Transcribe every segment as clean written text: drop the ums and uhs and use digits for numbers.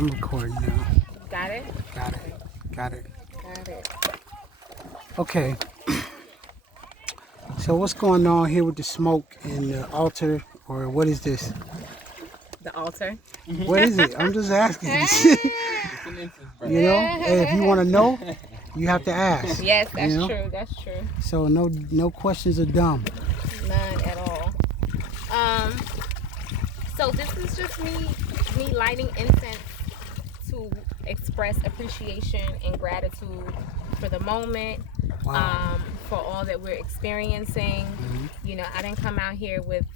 I'm recording now. Got it? Got it. Got it. Got it. Okay. So what's going on here with the smoke and the altar, or what is this? The altar. What is it? I'm just asking. You know, hey, if you want to know, you have to ask. Yes, that's you know? true. That's true. So no questions are dumb. None at all. So this is just me lighting incense to express appreciation and gratitude for the moment, Wow. for all that we're experiencing. Mhm. You know, I didn't come out here with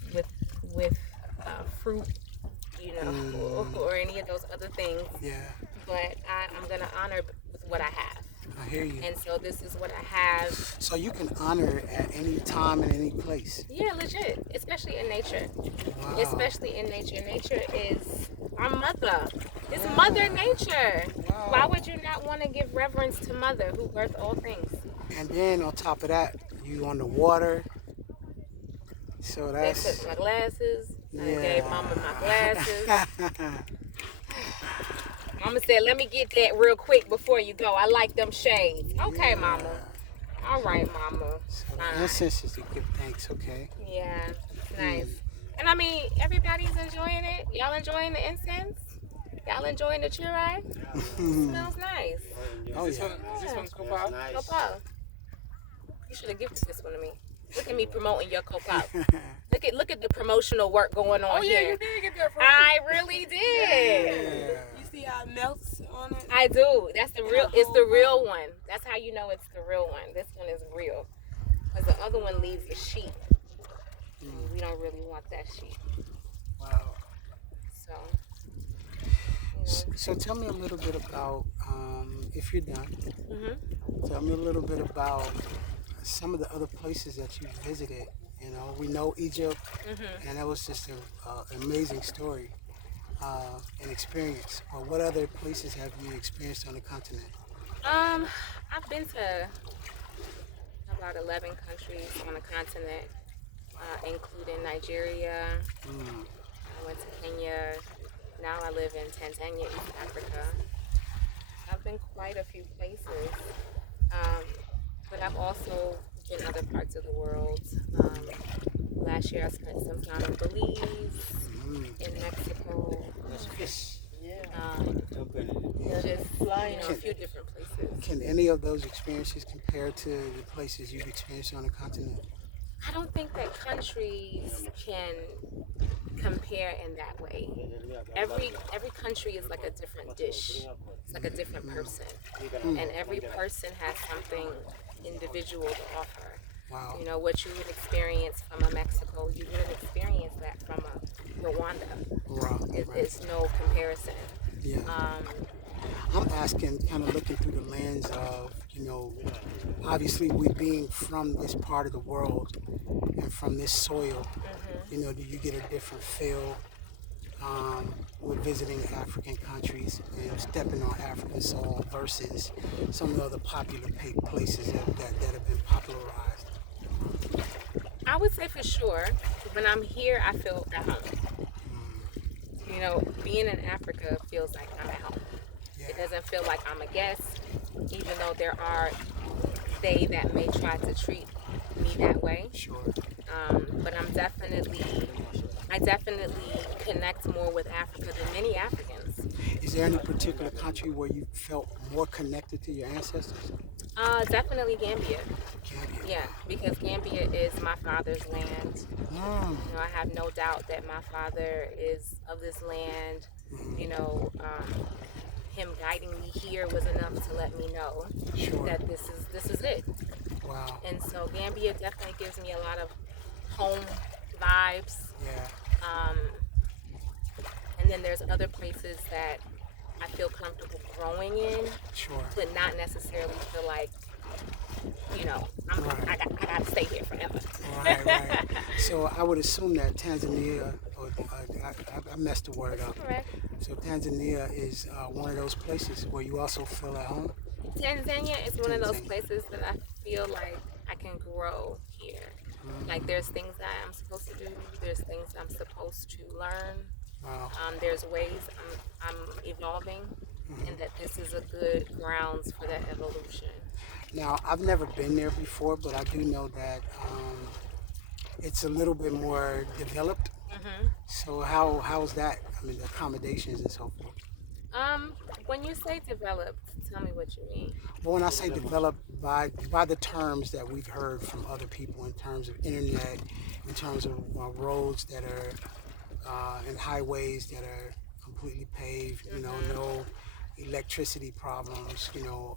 fruit, or any of those other things. Yeah, But I'm gonna honor with what I have. I hear you. And so this is what I have. So you can honor it at any time and any place. Yeah, legit. Especially in nature. Wow. Especially in nature. Nature is our mother. It's Mother Nature. Wow. Why would you not want to give reverence to Mother who birthed all things? And then on top of that, you on the water. So They that's took my glasses. I yeah. gave Mama my glasses. Mama said, let me get that real quick before you go. I like them shades. Okay, Yeah. Mama. All right, Mama. So Fine. incense is to give thanks, okay? Yeah, nice. And I mean, everybody's enjoying it. Y'all enjoying the incense? Y'all enjoying the chirai? Smells nice. Oh, Is yeah. this one Copal? Copal. You should have gifted this one to me. Look at me promoting your Copal. Look at the promotional work going on Oh yeah, here. you did get that from me. I really did. Yeah. You see how it melts on it? I do. That's the real. It's the real one. That's how you know it's the real one. This one is real. Because the other one leaves a sheet. And we don't really want that sheet. Wow. So. You know. So tell me a little bit about, if you're done, Mhm. tell me a little bit about some of the other places that you visited. You know, we know Egypt, and that was just an amazing story and experience. But what other places have you experienced on the continent? I've been to about 11 countries on the continent, including Nigeria. I went to Kenya. Now I live in Tanzania, East Africa. I've been quite a few places, but I've also been other parts of the world. Last year I spent some time in Belize, in Mexico. Just a few different places. Can any of those experiences compare to the places you've experienced on the continent? I don't think that countries can compare in that way. Every country is like a different dish. It's like a different person, and every person has something individual to offer. Wow. You know, what you would experience from a Mexico, you wouldn't experience that from a Rwanda. Wow. It's no comparison. Yeah. I'm asking, kind of looking through the lens of, you know, obviously we being from this part of the world and from this soil, you know, do you get a different feel with visiting African countries and stepping on African soil versus some of the other popular places that have been popularized? I would say for sure, when I'm here, I feel at home. You know, being in Africa feels like I'm at home. Yeah. It doesn't feel like I'm a guest, even though there are they that may try to treat me that way. Sure. But I definitely connect more with Africa than many Africans. Is there any particular country where you felt more connected to your ancestors? Definitely Gambia. Gambia. Yeah, because Gambia is my father's land. You know, I have no doubt that my father is of this land. You know, him guiding me here was enough to let me know that this is it. Wow. And so Gambia definitely gives me a lot of home vibes. Yeah. And then there's other places that I feel comfortable growing in, Sure. but not necessarily feel like, you know, I got to stay here forever. Right. So I would assume that Tanzania, or I messed the word up. Correct. So Tanzania is one of those places where you also feel at home? Tanzania is one of those places that I feel like I can grow here. Like there's things that I'm supposed to do, there's things I'm supposed to learn. Wow. There's ways I'm evolving evolving, and that this is a good grounds for that evolution. Now, I've never been there before, but I do know that it's a little bit more developed. So how's that? I mean, the accommodations and so forth. When you say developed, tell me what you mean. Well, when I say developed, by the terms that we've heard from other people in terms of internet, in terms of roads that are and highways that are completely paved, no electricity problems,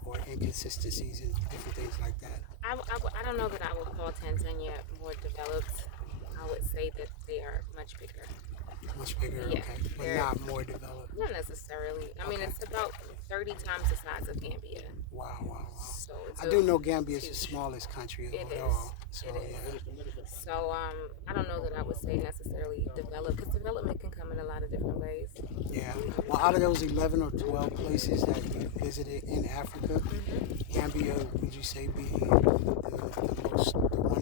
or inconsistencies and different things like that. I don't know that I would call Tanzania more developed. I would say that they are much bigger. Much bigger, Yeah, okay, but they're- not more developed. Not necessarily. I mean, Okay. it's about 30 times the size of Gambia. Wow. So it's I do know Gambia is the smallest country It of is. all. So It is. yeah. So I don't know that I would say necessarily develop, because development can come in a lot of different ways. Yeah. Well, out of those 11 or 12 places that you visited in Africa, Gambia, would you say be the one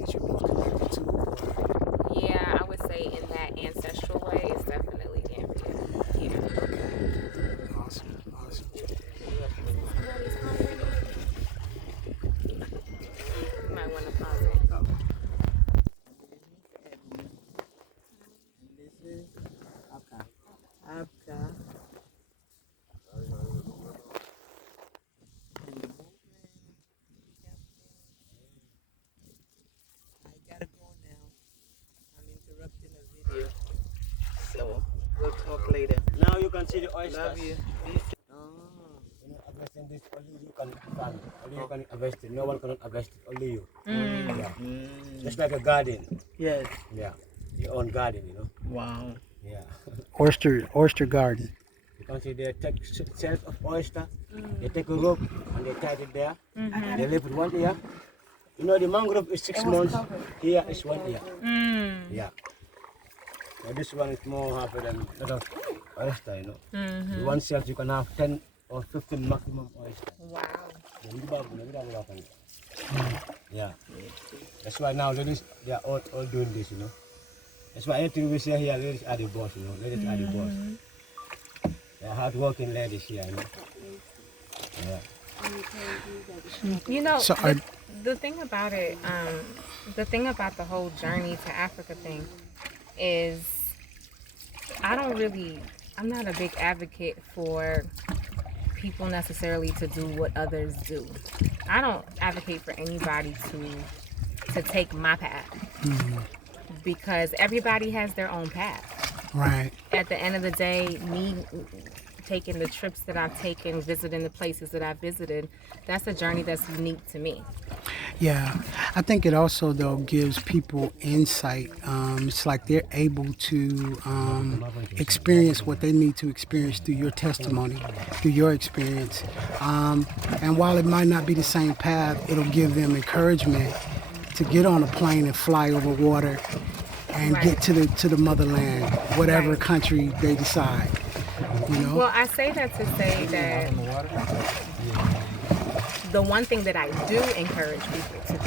that you're most connected to? Or? Yeah, I would say in that ancestral way, it's definitely Gambia. Yeah. Okay. Awesome. Somebody's hungry. You might want to pause it. This is Abka. And the movement. I gotta go now. I'm interrupting a video. So we'll talk later. Now you can see the oysters. Love you. Harvesting this only you can farm. Only you can harvest it. No one cannot harvest it. Only you. Yeah. Just like a garden. Yes. Yeah. Your own garden, Wow. Yeah. Oyster garden. You can see they take shells of oyster. They take a rope and they tie it there. They leave it 1 year. The mangrove is 6 months. Here is 1 year. Yeah. So this one is more happy than a lot of oyster, The one shells you can have 10 or 15 maximum oyster. Wow. Yeah. That's why now ladies, they are all doing this, That's why anything we say here, ladies are the boss, Ladies are the boss. They are hard-working ladies here, Yeah. So The thing about it, the thing about the whole journey to Africa thing is I'm not a big advocate for people necessarily to do what others do. I don't advocate for anybody to take my path, because everybody has their own path. right. At the end of the day, me taking the trips that I've taken, visiting the places that I've visited, that's a journey that's unique to me. Yeah, I think it also though gives people insight. It's like they're able to experience what they need to experience through your testimony, through your experience. And while it might not be the same path, it'll give them encouragement to get on a plane and fly over water and Right. get to the motherland, whatever Right. country they decide. Well, I say that to say that the one thing that I do encourage people to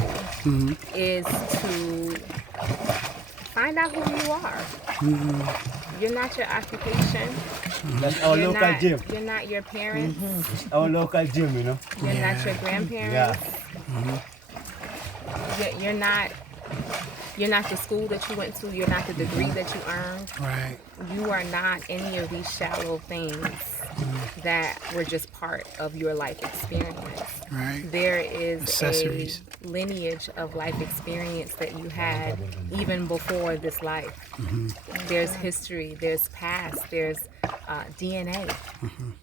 do is to find out who you are. You're not your occupation. That's our You're local not, gym. you're not your parents. It's our local gym, You're not your grandparents. You're not the school that you went to. You're not the degree that you earned. Right. You are not any of these shallow things that were just part of your life experience. Right. There is Accessories. a lineage of life experience that you had even before this life. There's history, there's past, there's DNA.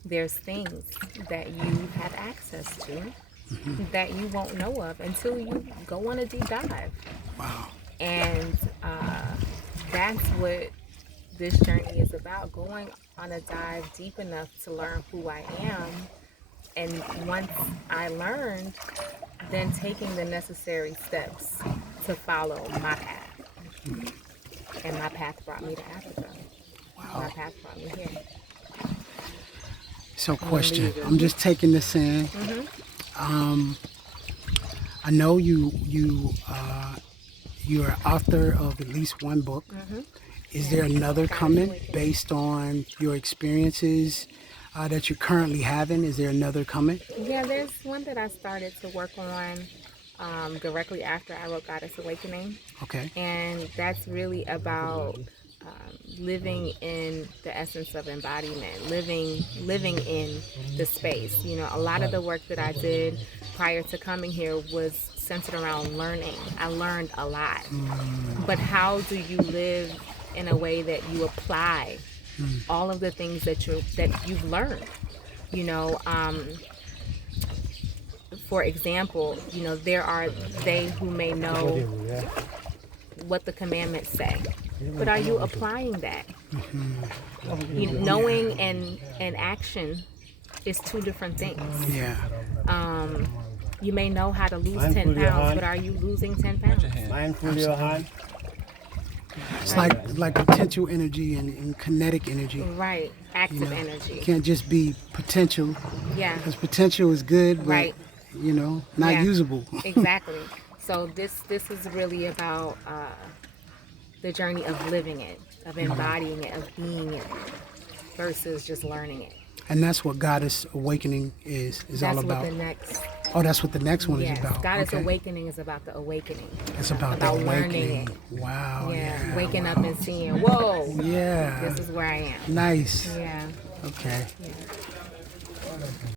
There's things that you have access to that you won't know of until you go on a deep dive. Wow. And that's what this journey is about, going on a dive deep enough to learn who I am. And once I learned, then taking the necessary steps to follow my path. And my path brought me to Africa. My path brought me here. So question, I'm just taking this in. I know you're an author of at least one book. Is there another coming based on your experiences that you're currently having? Is there another coming? Yeah, there's one that I started to work on directly after I wrote Goddess Awakening. Okay. And that's really about living in the essence of embodiment, living in the space. You know, a lot of the work that I did prior to coming here was centered around learning. I learned a lot. But how do you live in a way that you apply all of the things that you've learned? You know, for example, you know, there are they who may know what the commandments say, but are you applying that? You know, knowing and action is two different things. Yeah. You may know how to lose 10 pounds, but are you losing 10 pounds? Mindful your hand. It's like potential energy and kinetic energy. Right, active energy. It can't just be potential. Yeah, Because potential is good, but right. you know, not Yeah. usable. Exactly. So this is really about the journey of living it, of embodying it, of being it, versus just learning it. And that's what Goddess Awakening is That's all what about. the next. Oh, that's what the next one Yes, is about. Goddess Okay. Awakening is about the awakening. It's about about the learning awakening. Wow. Yeah, Yeah. waking up and seeing, whoa, Yeah. this is where I am. Nice. Yeah, Okay. yeah.